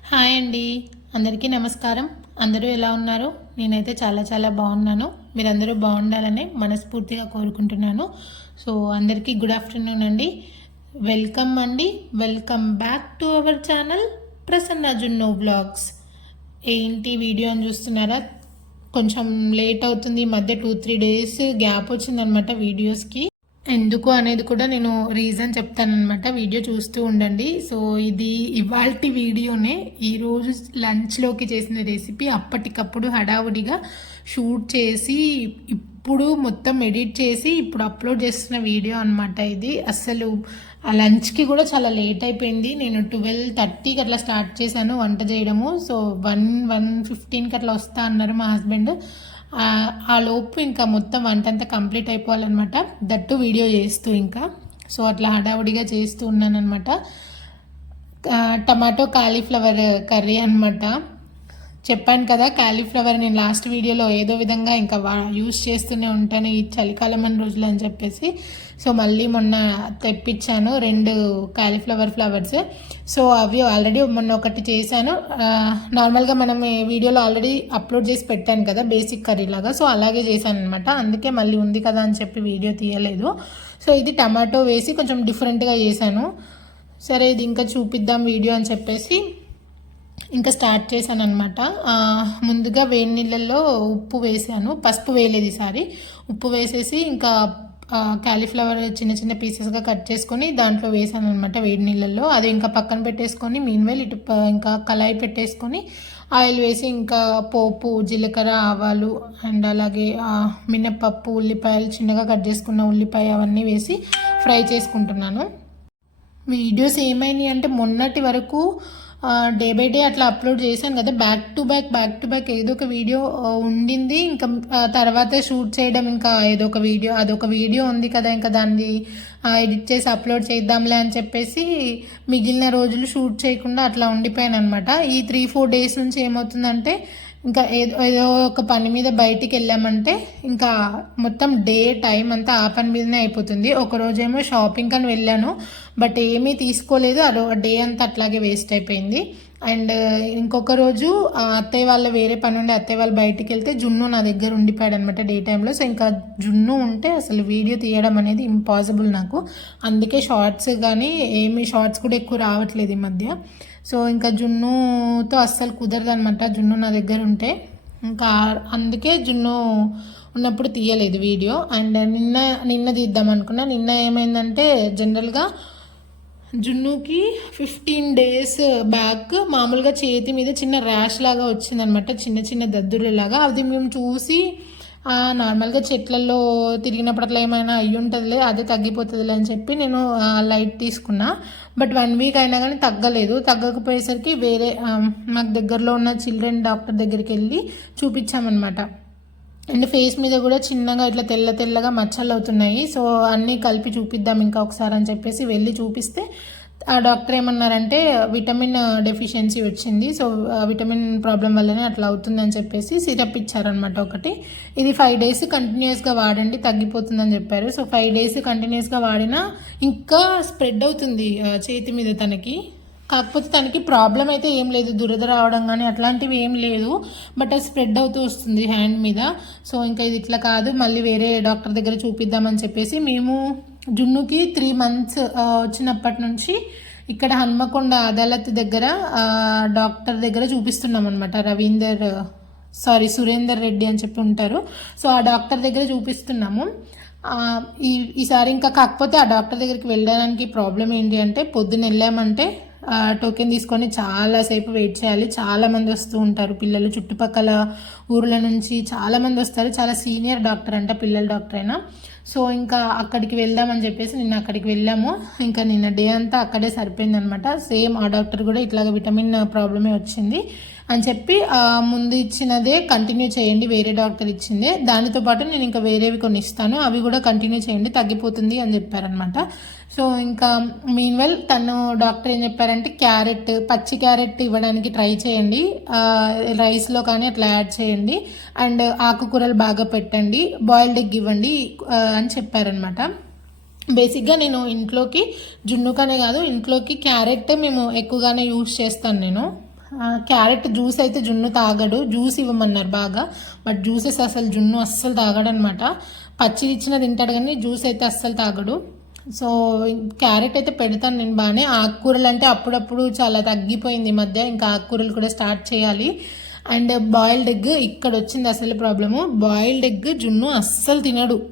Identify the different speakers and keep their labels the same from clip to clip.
Speaker 1: Hi అండి. అందరికీ నమస్కారం. అందరూ ఎలా ఉన్నారు? నేనైతే చాలా చాలా బాగున్నాను. మీరందరూ బాగుండాలని మనస్ఫూర్తిగా కోరుకుంటున్నాను. సో అందరికీ గుడ్ ఆఫ్టర్నూన్ అండి. వెల్కమ్ అండి. Welcome back to our channel Prasanna Junno vlogs ఏంటి వీడియో అని చూస్తున్నారా? కొంచెం లేట్ అవుతుంది. ఈ మధ్య టూ త్రీ డేస్ గ్యాప్ వచ్చిందనమాట వీడియోస్కి. ఎందుకు అనేది కూడా నేను రీజన్ చెప్తానమాట వీడియో చూస్తూ ఉండండి. సో ఇది ఇవాళ వీడియోనే ఈరోజు లంచ్లోకి చేసిన రెసిపీ అప్పటికప్పుడు హడావుడిగా షూట్ చేసి ఇప్పుడు మొత్తం ఎడిట్ చేసి ఇప్పుడు అప్లోడ్ చేస్తున్న వీడియో అనమాట ఇది. అసలు ఆ లంచ్కి కూడా చాలా లేట్ అయిపోయింది. నేను ట్వెల్వ్ థర్టీకి అట్లా స్టార్ట్ చేశాను వంట చేయడము. సో వన్ వన్ ఫిఫ్టీన్కి అట్లా వస్తా అన్నారు మా హస్బెండ్ ఆ లోపు ఇంకా మొత్తం వంట అంతా కంప్లీట్ అయిపోవాలన్నమాట. దట్టు వీడియో చేస్తూ ఇంకా. సో అట్లా హడావుడిగా చేస్తూ ఉన్నానమాట టమాటో కాలీఫ్లవర్ కర్రీ అనమాట చెప్పాను కదా క్యాలీఫ్లవర్ నేను లాస్ట్ వీడియోలో ఏదో విధంగా ఇంకా యూస్ చేస్తూనే ఉంటాను ఈ చలికాలం అని రోజులు అని చెప్పేసి. సో మళ్ళీ మొన్న తెప్పించాను రెండు క్యాలీఫ్లవర్ ఫ్లవర్స్ సో అవి ఆల్రెడీ మొన్న ఒకటి చేశాను. నార్మల్గా మనం వీడియోలో ఆల్రెడీ అప్లోడ్ చేసి పెట్టాను కదా బేసిక్ కర్రీ లాగా. సో అలాగే చేశాను అనమాట అందుకే మళ్ళీ ఉంది కదా అని చెప్పి వీడియో తీయలేదు. సో ఇది టమాటో వేసి కొంచెం డిఫరెంట్గా చేశాను. సరే ఇది ఇంకా చూపిద్దాం వీడియో అని చెప్పేసి. ఇంకా స్టార్ట్ చేశాను అనమాట ముందుగా వేడి నీళ్ళల్లో ఉప్పు వేసాను. పసుపు వేయలేదు ఈసారి. ఉప్పు వేసేసి ఇంకా క్యాలీఫ్లవర్ చిన్న చిన్న పీసెస్గా కట్ చేసుకొని దాంట్లో వేసాను అనమాట వేడి నీళ్ళల్లో. అది ఇంకా పక్కన పెట్టేసుకొని మీన్వేల్ ఇటు ఇంకా కళాయి పెట్టేసుకొని ఆయిల్ వేసి ఇంకా పోపు జీలకర్ర ఆవాలు అండ్ అలాగే మినప్పప్పు ఉల్లిపాయలు చిన్నగా కట్ చేసుకున్న ఉల్లిపాయ అవన్నీ వేసి ఫ్రై చేసుకుంటున్నాను. వీడియోస్ ఏమైనాయి అంటే మొన్నటి వరకు డే బై డే అట్లా అప్లోడ్ చేశాను కదా. Back to back back to back ఏదో ఒక వీడియో ఉండింది. ఇంకా తర్వాత షూట్ చేయడం ఇంకా ఏదో ఒక వీడియో అదొక వీడియో ఉంది కదా. ఇంకా దాన్ని ఎడిట్ చేసి అప్లోడ్ చేద్దాంలే అని చెప్పేసి మిగిలిన రోజులు షూట్ చేయకుండా అట్లా ఉండిపోయాను అనమాట ఈ త్రీ ఫోర్ డేస్ నుంచి ఏమవుతుందంటే ఇంకా ఏదో ఏదో ఒక పని మీద బయటికి వెళ్ళామంటే ఇంకా మొత్తం డే టైం అంతా ఆ పని మీదనే అయిపోతుంది. ఒకరోజేమో షాపింగ్ అని వెళ్ళాను బట్ ఏమీ తీసుకోలేదు. అదో డే అంతా అట్లాగే వేస్ట్ అయిపోయింది. అండ్ ఇంకొక రోజు అత్తయ్య వాళ్ళ వేరే పని ఉండి అత్తయ్య వాళ్ళు బయటికి వెళ్తే జున్ను నా దగ్గర ఉండిపోయాడు అనమాట డే టైంలో. సో ఇంకా జున్ను ఉంటే అసలు వీడియో తీయడం అనేది ఇంపాసిబుల్ నాకు. అందుకే షార్ట్స్ కానీ ఏమి షార్ట్స్ కూడా ఎక్కువ రావట్లేదు ఈ మధ్య. సో ఇంకా జున్నుతో అస్సలు కుదరదు అనమాట జున్ను నా దగ్గర ఉంటే. ఇంకా అందుకే జున్ను ఉన్నప్పుడు తీయలేదు వీడియో. అండ్ నిన్న నిన్న తీద్దాం అనుకున్నా. నిన్న ఏమైందంటే జనరల్గా జున్నుకి ఫిఫ్టీన్ డేస్ బ్యాక్ మామూలుగా చేతి మీద చిన్న ర్యాష్ లాగా వచ్చిందనమాట చిన్న చిన్న దద్దురులాగా అది మేము చూసి నార్మల్గా చెట్లలో తిరిగినప్పుడు అట్లా ఏమైనా అయ్యి ఉంటుందిలే అదే తగ్గిపోతుందిలే అని చెప్పి నేను లైట్ తీసుకున్నా. బట్ వన్ వీక్ అయినా కానీ తగ్గలేదు. తగ్గకపోయేసరికి వేరే మాకు దగ్గరలో ఉన్న చిల్డ్రన్ డాక్టర్ దగ్గరికి వెళ్ళి చూపించామన్నమాట. అండ్ ఫేస్ మీద కూడా చిన్నగా ఇట్లా తెల్ల తెల్లగా మచ్చలు అవుతున్నాయి. సో అన్నీ కలిపి చూపిద్దాం ఇంకా ఒకసారి అని చెప్పేసి వెళ్ళి చూపిస్తే ఆ డాక్టర్ ఏమన్నారంటే విటమిన్ డెఫిషియన్సీ వచ్చింది సో విటమిన్ ప్రాబ్లం వల్లనే అట్లా అవుతుందని చెప్పేసి సిరప్ ఇచ్చారనమాట ఒకటి. ఇది ఫైవ్ డేస్ కంటిన్యూస్గా వాడండి తగ్గిపోతుందని చెప్పారు. సో ఫైవ్ డేస్ కంటిన్యూస్గా వాడినా ఇంకా స్ప్రెడ్ అవుతుంది చేతి మీద తనకి. కాకపోతే తనకి ప్రాబ్లం అయితే ఏం లేదు దురద రావడం కానీ అట్లాంటివి ఏం లేదు బట్ అది స్ప్రెడ్ అవుతూ వస్తుంది హ్యాండ్ మీద. సో ఇంకా ఇది ఇట్లా కాదు మళ్ళీ వేరే డాక్టర్ దగ్గర చూపిద్దామని చెప్పేసి మేము జున్నుకి త్రీ మంత్స్ వచ్చినప్పటి నుంచి ఇక్కడ హన్మకొండ అదాలత్ దగ్గర డాక్టర్ దగ్గర చూపిస్తున్నాం అనమాట రవీందర్ సారీ సురేందర్ రెడ్డి అని చెప్పి ఉంటారు. సో ఆ డాక్టర్ దగ్గర చూపిస్తున్నాము. ఈ ఈసారి ఇంకా కాకపోతే ఆ డాక్టర్ దగ్గరికి వెళ్ళడానికి ప్రాబ్లం ఏంటి అంటే పొద్దున్న వెళ్ళామంటే టోకెన్ తీసుకొని చాలాసేపు వెయిట్ చేయాలి. చాలామంది వస్తూ ఉంటారు. పిల్లలు చుట్టుపక్కల ఊర్ల నుంచి చాలామంది వస్తారు. చాలా సీనియర్ డాక్టర్ అంట పిల్లల డాక్టర్ అయినా. సో ఇంకా అక్కడికి వెళ్దామని చెప్పేసి నిన్న అక్కడికి వెళ్ళాము. ఇంకా నిన్న డే అంతా అక్కడే సరిపోయింది అనమాట సేమ్ ఆ డాక్టర్ కూడా ఇట్లాగ విటమిన్ ప్రాబ్లమే వచ్చింది అని చెప్పి ముందు ఇచ్చినదే కంటిన్యూ చేయండి. వేరే డాక్టర్ ఇచ్చిందే. దానితో పాటు నేను ఇంకా వేరేవి కొన్ని ఇస్తాను అవి కూడా కంటిన్యూ చేయండి. తగ్గిపోతుంది అని చెప్పారనమాట. సో ఇంకా మీన్ వెల్ తను డాక్టర్ ఏం చెప్పారంటే క్యారెట్ పచ్చి క్యారెట్ ఇవ్వడానికి ట్రై చేయండి. రైస్లో కానీ అట్లా యాడ్ చేయండి. అండ్ ఆకుకూరలు బాగా పెట్టండి. బాయిల్డ్ ఎగ్ ఇవ్వండి అని చెప్పారనమాట బేసిక్గా నేను ఇంట్లోకి జున్నుకనే కాదు ఇంట్లోకి క్యారెట్ మేము ఎక్కువగానే యూజ్ చేస్తాను నేను. క్యారెట్ జ్యూస్ అయితే జున్ను తాగడు. జ్యూస్ ఇవ్వమన్నారు బాగా. బట్ జ్యూసెస్ అసలు జున్ను అస్సలు తాగడు అనమాట పచ్చి ఇచ్చిన తింటాడు కానీ జ్యూస్ అయితే అస్సలు తాగడు. సో క్యారెట్ అయితే పెడతాను నేను బాగానే. ఆకుకూరలు అంటే అప్పుడప్పుడు చాలా తగ్గిపోయింది ఈ మధ్య. ఇంకా ఆకుకూరలు కూడా స్టార్ట్ చేయాలి. అండ్ బాయిల్డ్ ఎగ్ ఇక్కడ వచ్చింది అసలు ప్రాబ్లము. బాయిల్డ్ ఎగ్ జున్ను అస్సలు తినడు.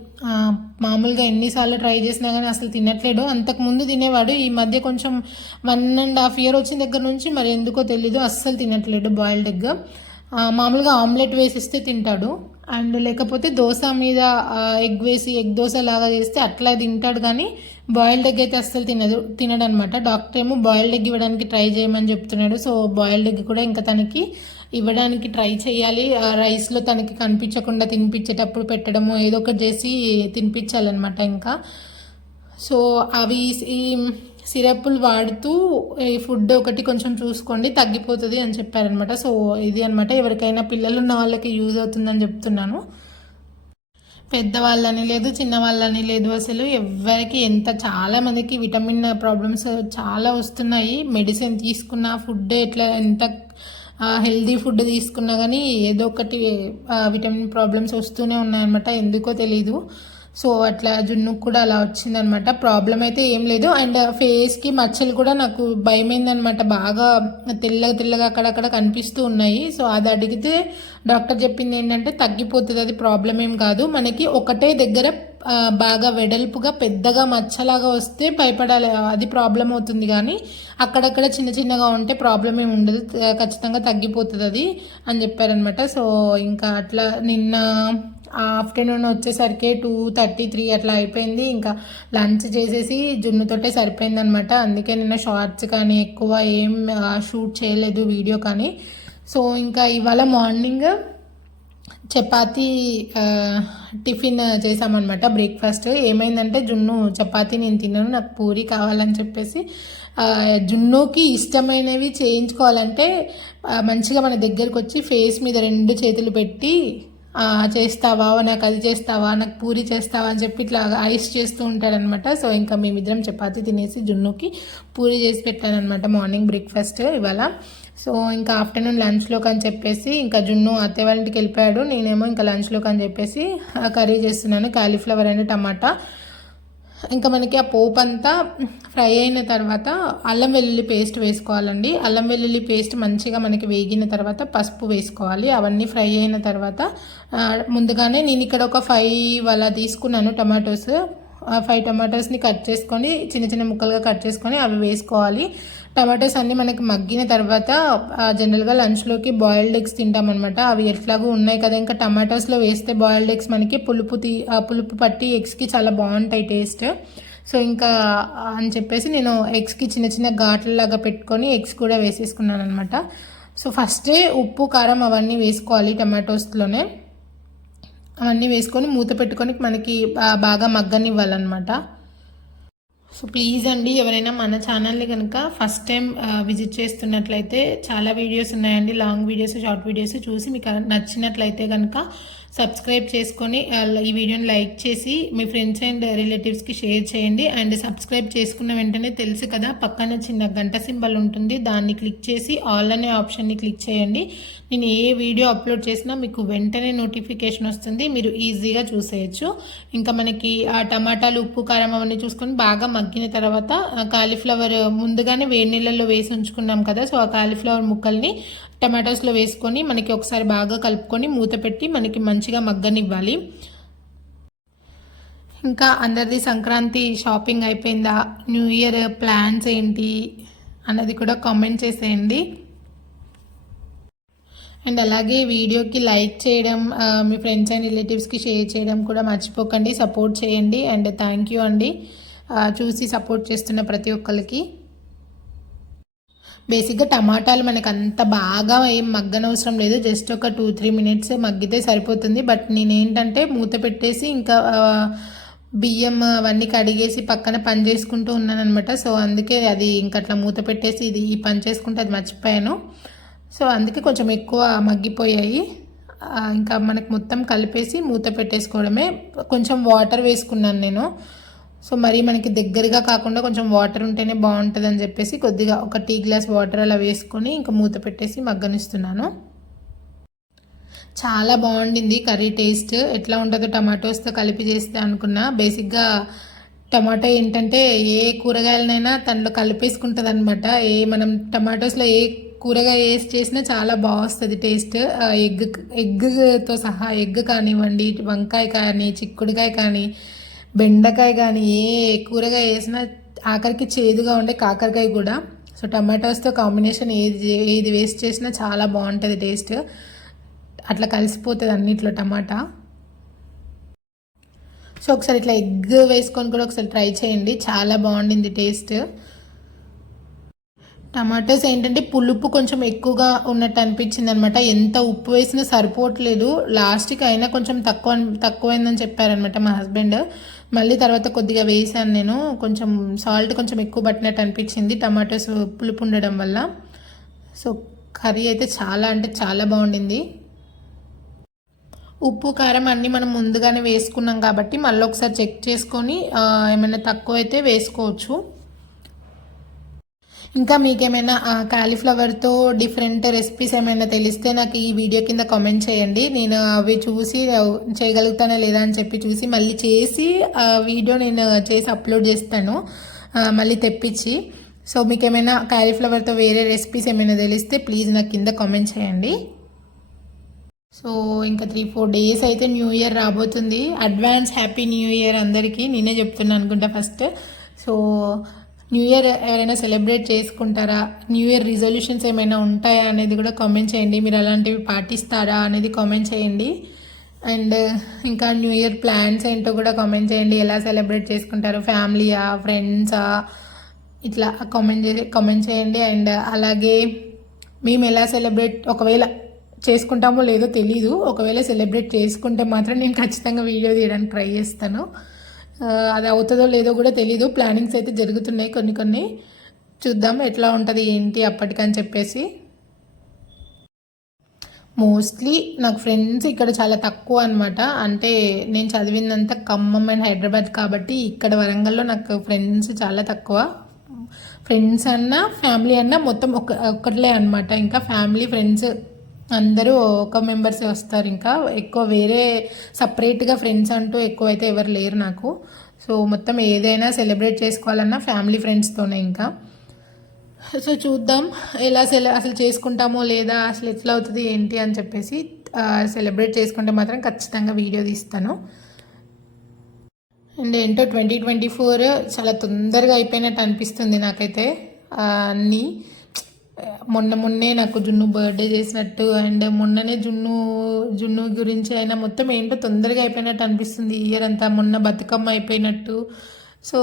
Speaker 1: మామూలుగా ఎన్నిసార్లు ట్రై చేసినా కానీ అసలు తినట్లేడు. అంతకుముందు తినేవాడు. ఈ మధ్య కొంచెం వన్ అండ్ హాఫ్ ఇయర్ వచ్చిన దగ్గర నుంచి మరి ఎందుకో తెలీదు. అస్సలు తినట్లేడు బాయిల్డ్ ఎగ్. మామూలుగా ఆమ్లెట్ వేసిస్తే తింటాడు. అండ్ లేకపోతే దోశ మీద ఎగ్ వేసి ఎగ్ దోశ లాగా చేస్తే అట్లా తింటాడు కానీ బాయిల్డ్ ఎగ్ అయితే అస్సలు తినదు తినడు అనమాట డాక్టర్ ఏమో బాయిల్డ్ ఎగ్ ఇవ్వడానికి ట్రై చేయమని చెప్తున్నాడు. సో బాయిల్డ్ ఎగ్ కూడా ఇంకా తనకి ఇవ్వడానికి ట్రై చేయాలి. ఆ రైస్లో తనకి కనిపించకుండా తినిపించేటప్పుడు పెట్టడము ఏదో ఒకటి చేసి తినిపించాలన్నమాట ఇంకా. సో అవి ఈ సిరప్లు వాడుతూ ఈ ఫుడ్ ఒకటి కొంచెం చూసుకోండి తగ్గిపోతుంది అని చెప్పారనమాట. సో ఇది అనమాట ఎవరికైనా పిల్లలు ఉన్న వాళ్ళకి యూజ్ అవుతుందని చెప్తున్నాను. పెద్దవాళ్ళని లేదు చిన్నవాళ్ళని లేదు అసలు. ఎవరికి ఎంత చాలామందికి విటమిన్ ప్రాబ్లమ్స్ చాలా వస్తున్నాయి. మెడిసిన్ తీసుకున్న ఫుడ్ ఎట్లా ఎంత హెల్దీ ఫుడ్ తీసుకున్నా కానీ ఏదో ఒకటి విటమిన్ ప్రాబ్లమ్స్ వస్తూనే ఉన్నాయన్నమాట. ఎందుకో తెలీదు. సో అట్లా జున్నుకు కూడా అలా వచ్చిందనమాట. ప్రాబ్లం అయితే ఏం లేదు. అండ్ ఫేస్కి uh, మచ్చలు కూడా నాకు భయమైందనమాట. బాగా తెల్లగా తెల్లగా అక్కడక్కడ కనిపిస్తూ ఉన్నాయి. సో అది అడిగితే డాక్టర్ చెప్పింది ఏంటంటే తగ్గిపోతుంది. అది ప్రాబ్లం ఏం కాదు. మనకి ఒకటే దగ్గర బాగా వెడల్పుగా పెద్దగా మచ్చలాగా వస్తే భయపడాలి. అది ప్రాబ్లం అవుతుంది కానీ అక్కడక్కడ చిన్న చిన్నగా ఉంటే ప్రాబ్లం ఏమి ఉండదు. ఖచ్చితంగా తగ్గిపోతుంది అది అని చెప్పారనమాట. సో ఇంకా అట్లా నిన్న ఆఫ్టర్నూన్ వచ్చేసరికి టూ థర్టీ త్రీ అట్లా అయిపోయింది. ఇంకా లంచ్ చేసేసి జున్నుతోటే సరిపోయింది అనమాట అందుకే నిన్న షార్ట్స్ కానీ ఎక్కువ ఏం షూట్ చేయలేదు వీడియో కానీ. సో ఇంకా ఇవాళ మార్నింగ్ చపాతీ టిఫిన్ చేసామన్నమాట. బ్రేక్ఫాస్ట్ ఏమైందంటే జున్ను చపాతి నేను తిన్నాను నాకు పూరి కావాలని చెప్పేసి జున్నుకి ఇష్టమైనవి చేయించుకోవాలంటే మంచిగా మన దగ్గరకు వచ్చి ఫేస్ మీద రెండు చేతులు పెట్టి చేస్తావా నాకు అది చేస్తావా నాకు పూరి చేస్తావా అని చెప్పి ఇట్లా ఐస్ చేస్తూ ఉంటాడనమాట సో ఇంకా మేమిద్దరం చపాతీ తినేసి జున్నుకి పూరి చేసి పెట్టానమాట మార్నింగ్ బ్రేక్ఫాస్ట్ ఇవాళ. సో ఇంకా ఆఫ్టర్నూన్ లంచ్లోకి అని చెప్పేసి ఇంకా జున్ను అత్తే వాళ్ళ ఇంటికి వెళ్ళిపోయాడు. నేనేమో ఇంకా లంచ్లోకి అని చెప్పేసి కర్రీ చేస్తున్నాను. కాలీఫ్లవర్ అండ్ టమాటా. ఇంకా మనకి ఆ పోపు అంతా ఫ్రై అయిన తర్వాత అల్లం వెల్లుల్లి పేస్ట్ వేసుకోవాలండి. అల్లం వెల్లుల్లి పేస్ట్ మంచిగా మనకి వేగిన తర్వాత పసుపు వేసుకోవాలి. అవన్నీ ఫ్రై అయిన తర్వాత ముందుగానే నేను ఇక్కడ ఒక ఫైవ్ అలా తీసుకున్నాను టమాటోస్. ఆ ఫైవ్ టమాటోస్ని కట్ చేసుకొని చిన్న చిన్న ముక్కలుగా కట్ చేసుకొని అవి వేసుకోవాలి. టమాటోస్ అన్నీ మనకి మగ్గిన తర్వాత జనరల్గా లంచ్లోకి బాయిల్డ్ ఎగ్స్ తింటామన్నమాట. అవి ఎట్లాగూ ఉన్నాయి కదా ఇంకా టమాటోస్లో వేస్తే బాయిల్డ్ ఎగ్స్ మనకి పులుపు తీ ఆ పులుపు పట్టి ఎగ్స్కి చాలా బాగుంటాయి టేస్ట్. సో ఇంకా అని చెప్పేసి నేను ఎగ్స్కి చిన్న చిన్న ఘాట్లలాగా పెట్టుకొని ఎగ్స్ కూడా వేసేసుకున్నాను అనమాట సో ఫస్టే ఉప్పు కారం అవన్నీ వేసుకోవాలి టమాటోస్లోనే. అవన్నీ వేసుకొని మూత పెట్టుకొని మనకి బాగా మగ్గనివ్వాలన్నమాట. సో ప్లీజ్ అండి ఎవరైనా మన ఛానల్ని కనుక ఫస్ట్ టైం విజిట్ చేస్తున్నట్లయితే చాలా వీడియోస్ ఉన్నాయండి. లాంగ్ వీడియోస్ షార్ట్ వీడియోస్ చూసి మీకు నచ్చినట్లయితే కనుక సబ్స్క్రైబ్ చేసుకొని ఈ వీడియోని లైక్ చేసి మీ ఫ్రెండ్స్ అండ్ రిలేటివ్స్కి షేర్ చేయండి. అండ్ సబ్స్క్రైబ్ చేసుకున్న వెంటనే తెలుసు కదా పక్కన చిన్న గంట సింబల్ ఉంటుంది. దాన్ని క్లిక్ చేసి ఆల్ అనే ఆప్షన్ని క్లిక్ చేయండి. నేను ఏ వీడియో అప్లోడ్ చేసినా మీకు వెంటనే నోటిఫికేషన్ వస్తుంది. మీరు ఈజీగా చూసేయచ్చు. ఇంకా మనకి ఆ టమాటాలు ఉప్పు కారం అవన్నీ చూసుకొని బాగా మగ్గిన తర్వాత కాలీఫ్లవర్ ముందుగానే వేడి నీళ్ళల్లో వేసి ఉంచుకున్నాం కదా సో ఆ కాలీఫ్లవర్ ముక్కల్ని టమాటోస్లో వేసుకొని మనకి ఒకసారి బాగా కలుపుకొని మూత పెట్టి మనకి మంచిగా మగ్గనివ్వాలి. ఇంకా అందరిది సంక్రాంతి షాపింగ్ అయిపోయిందా? న్యూ ఇయర్ ప్లాన్స్ ఏంటి? అన్నది కూడా కామెంట్ చేసేయండి. అండ్ అలాగే వీడియోకి లైక్ చేయడం మీ ఫ్రెండ్స్ అండ్ రిలేటివ్స్కి షేర్ చేయడం కూడా మర్చిపోకండి. సపోర్ట్ చేయండి అండ్ థ్యాంక్ యూ అండి. చూసి సపోర్ట్ చేస్తున్న ప్రతి ఒక్కరికి. బేసిక్గా టమాటాలు మనకు అంత బాగా ఏం మగ్గనవసరం లేదు. జస్ట్ ఒక టూ త్రీ మినిట్స్ మగ్గితే సరిపోతుంది. బట్ నేను ఏంటంటే మూత పెట్టేసి ఇంకా బియ్యం అవన్నీ కడిగేసి పక్కన పని చేసుకుంటూ ఉన్నాను అనమాట సో అందుకే అది ఇంకా అట్లా మూత పెట్టేసి ఇది ఈ పని చేసుకుంటే అది మర్చిపోయాను. సో అందుకే కొంచెం ఎక్కువ మగ్గిపోయాయి. ఇంకా మనకు మొత్తం కలిపేసి మూత పెట్టేసుకోవడమే. కొంచెం వాటర్ వేసుకున్నాను నేను. సో మరి మనకి దగ్గరగా కాకుండా కొంచెం వాటర్ ఉంటేనే బాగుంటుంది అని చెప్పేసి కొద్దిగా ఒక టీ గ్లాస్ వాటర్ అలా వేసుకొని ఇంకా మూత పెట్టేసి మగ్గనిస్తున్నాను. చాలా బాగుండింది కర్రీ టేస్ట్. ఎట్లా ఉంటుందో టమాటోస్తో కలిపి చేస్తే అనుకున్నా. బేసిక్గా టమాటో ఏంటంటే ఏ కూరగాయలనైనా తనలో కలిపేసుకుంటుంది అనమాట ఏ మనం టమాటోస్లో ఏ కూరగాయ వేసి చేసినా చాలా బాగుస్తుంది టేస్ట్. ఎగ్ ఎగ్తో సహా ఎగ్ కానివ్వండి వంకాయ కానీ చిక్కుడుకాయ కానీ బెండకాయ కానీ ఏ కూరగాయ వేసినా ఆఖరికి చేదుగా ఉండే కాకరకాయ కూడా. సో టమాటోస్తో కాంబినేషన్ ఏది ఏది వేస్ట్ చేసినా చాలా బాగుంటుంది టేస్ట్. అట్లా కలిసిపోతుంది అన్నిట్లో టమాటా. సో ఒకసారి ఇట్లా ఎగ్ వేసుకొని కూడా ఒకసారి ట్రై చేయండి. చాలా బాగుండింది టేస్ట్. టమాటోస్ ఏంటంటే పులుపు కొంచెం ఎక్కువగా ఉన్నట్టు అనిపించింది అనమాట ఎంత ఉప్పు వేసినా సరిపోవట్లేదు. లాస్ట్కి అయినా కొంచెం తక్కువ తక్కువైందని చెప్పారనమాట మా హస్బెండ్. మళ్ళీ తర్వాత కొద్దిగా వేసాను నేను. కొంచెం సాల్ట్ కొంచెం ఎక్కువ పట్టినట్టు అనిపించింది. టమాటోస్ పులుపు ఉండడం వల్ల. సో కర్రీ అయితే చాలా అంటే చాలా బాగుండింది. ఉప్పు కారం అన్నీ మనం ముందుగానే వేసుకున్నాం కాబట్టి మళ్ళీ ఒకసారి చెక్ చేసుకొని ఏమైనా తక్కువ అయితే వేసుకోవచ్చు. ఇంకా మీకేమైనా కాలీఫ్లవర్తో డిఫరెంట్ రెసిపీస్ ఏమైనా తెలిస్తే నాకు ఈ వీడియో కింద కామెంట్ చేయండి. నేను అవి చూసి చేయగలుగుతానా లేదా అని చెప్పి చూసి మళ్ళీ చేసి ఆ వీడియో నేను చేసి అప్లోడ్ చేస్తాను. మళ్ళీ తెప్పించి. సో మీకు ఏమైనా కాలీఫ్లవర్తో వేరే రెసిపీస్ ఏమైనా తెలిస్తే ప్లీజ్ నాకు కింద కామెంట్ చేయండి. సో ఇంకా త్రీ ఫోర్ డేస్ అయితే న్యూ ఇయర్ రాబోతుంది. అడ్వాన్స్ హ్యాపీ న్యూ ఇయర్ అందరికీ. నేనే చెప్తున్నాను అనుకుంటా ఫస్ట్ సో న్యూ ఇయర్ ఎవరైనా సెలబ్రేట్ చేసుకుంటారా? న్యూ ఇయర్ రిజల్యూషన్స్ ఏమైనా ఉంటాయా అనేది కూడా కామెంట్ చేయండి. మీరు అలాంటివి పాటిస్తారా అనేది కామెంట్ చేయండి. అండ్ ఇంకా న్యూ ఇయర్ ప్లాన్స్ ఏంటో కూడా కామెంట్ చేయండి. ఎలా సెలబ్రేట్ చేసుకుంటారు? ఫ్యామిలీయా ఫ్రెండ్సా ఇట్లా కామెంట్ చేసి కామెంట్ చేయండి. అండ్ అలాగే మేము ఎలా సెలబ్రేట్ ఒకవేళ చేసుకుంటామో లేదో తెలీదు. ఒకవేళ సెలబ్రేట్ చేసుకుంటే మాత్రం నేను ఖచ్చితంగా వీడియో తీయడానికి ట్రై చేస్తాను. అది అవుతుందో లేదో కూడా తెలీదు. ప్లానింగ్స్ అయితే జరుగుతున్నాయి కొన్ని కొన్ని. చూద్దాం ఎట్లా ఉంటుంది ఏంటి అప్పటికని చెప్పేసి. మోస్ట్లీ నాకు ఫ్రెండ్స్ ఇక్కడ చాలా తక్కువ అనమాట అంటే నేను చదివిందంతా ఖమ్మం అండ్ హైదరాబాద్ కాబట్టి ఇక్కడ వరంగల్లో నాకు ఫ్రెండ్స్ చాలా తక్కువ. ఫ్రెండ్స్ అన్నా ఫ్యామిలీ అన్నా మొత్తం ఒక ఒక్కట్లే అనమాట ఇంకా ఫ్యామిలీ ఫ్రెండ్స్ అందరూ ఒక మెంబర్సే వస్తారు ఇంకా. ఎక్కువ వేరే సపరేట్గా ఫ్రెండ్స్ అంటూ ఎక్కువ అయితే ఎవరు లేరు నాకు. సో మొత్తం ఏదైనా సెలబ్రేట్ చేసుకోవాలన్నా ఫ్యామిలీ ఫ్రెండ్స్తోనే ఇంకా. సో చూద్దాం ఎలా సెల అసలు చేసుకుంటామో లేదా అసలు ఎట్లా అవుతుంది ఏంటి అని చెప్పేసి సెలబ్రేట్ చేసుకుంటే మాత్రం ఖచ్చితంగా వీడియో తీస్తాను. అండ్ ఏంటో ట్వంటీ ట్వంటీ ఫోర్ చాలా తొందరగా అయిపోయినట్టు అనిపిస్తుంది నాకైతే అన్నీ. మొన్న మొన్నే నాకు జున్ను బర్త్డే చేసినట్టు అండ్ మొన్ననే జున్ను జున్ను గురించి అయినా మొత్తం ఏంటో తొందరగా అయిపోయినట్టు అనిపిస్తుంది. ఇయర్ అంతా మొన్న బతుకమ్మ అయిపోయినట్టు. సో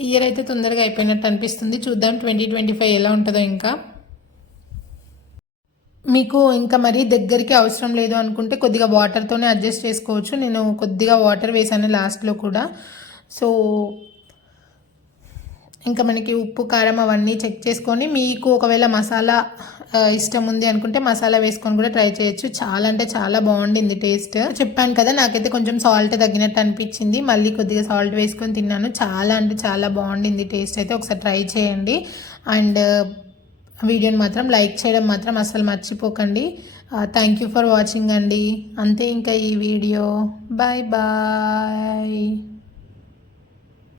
Speaker 1: ఇయర్ అయితే తొందరగా అయిపోయినట్టు అనిపిస్తుంది. చూద్దాం ట్వంటీ ట్వంటీ ఫైవ్ ఎలా ఉంటుందో ఇంకా. మీకు ఇంకా మరీ దగ్గరికి అవసరం లేదు అనుకుంటే కొద్దిగా వాటర్తోనే అడ్జస్ట్ చేసుకోవచ్చు. నేను కొద్దిగా వాటర్ వేసాను లాస్ట్లో కూడా. సో ఇంకా మనకి ఉప్పు కారం అవన్నీ చెక్ చేసుకొని మీకు ఒకవేళ మసాలా ఇష్టం ఉంది అనుకుంటే మసాలా వేసుకొని కూడా ట్రై చేయొచ్చు. చాలా అంటే చాలా బాగుండింది టేస్ట్. చెప్పాను కదా నాకైతే కొంచెం సాల్ట్ తగ్గినట్టు అనిపించింది. మళ్ళీ కొద్దిగా సాల్ట్ వేసుకొని తిన్నాను. చాలా అంటే చాలా బాగుండింది టేస్ట్. అయితే ఒకసారి ట్రై చేయండి. అండ్ వీడియోని మాత్రం లైక్ చేయడం మాత్రం అసలు మర్చిపోకండి. థ్యాంక్ యూ ఫర్ వాచింగ్ అండి. అంతే ఇంకా ఈ వీడియో. Bye bye.